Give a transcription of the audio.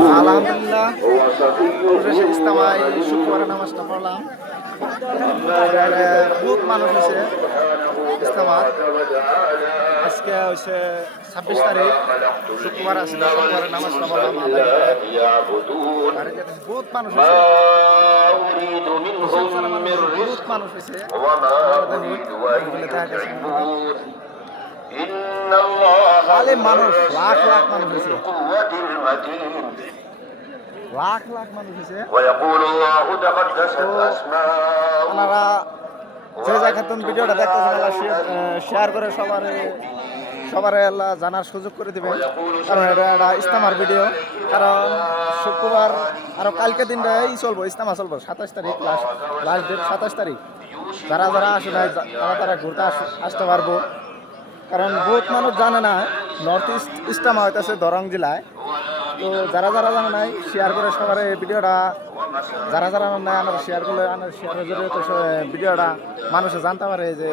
আলহামদুলিল্লাহ পরিবেশে ইস্তেমায় শুক্রবারে নামাজটা পড়লাম। বহুত মানুষ হয়েছে ইস্তেমার। আজকে হয়েছে 26 তারিখ, শুক্রবার আসলে শুক্রবারে নামাজটা পড়লাম। বহুত মানুষ হয়েছে, বহুত মানুষ হয়েছে। খালি মানুষ লাখ লাখ মানুষ হয়েছে, লাখ লাখ মানুষ হয়েছে। ওনারা যে জায়গায় ভিডিওটা দেখতেছেন শেয়ার করে সবার আল্লাহ জানার সুযোগ করে দিবেন, কারণ এটা একটা ইস্তেমার ভিডিও। কারণ শুক্রবার আরো কালকে দিনটাই চলবো, ইস্তেমা চলবো 27 তারিখ, লাস্ট ডেট 27 তারিখ। যারা যারা আসে নাই তারা ঘুরতে আসতে পারবো, কারণ বহুত মানুষ জানে না নর্থ ইস্ট ইস্তেমা হইতেছে দরং জেলায়। তো যারা যারা জানে নাই শেয়ার করে সবার এই ভিডিওটা, যারা যারা নাই আমার শেয়ার করলে শেয়ারের জরিয়ে ভিডিওটা মানুষে জানতে পারে যে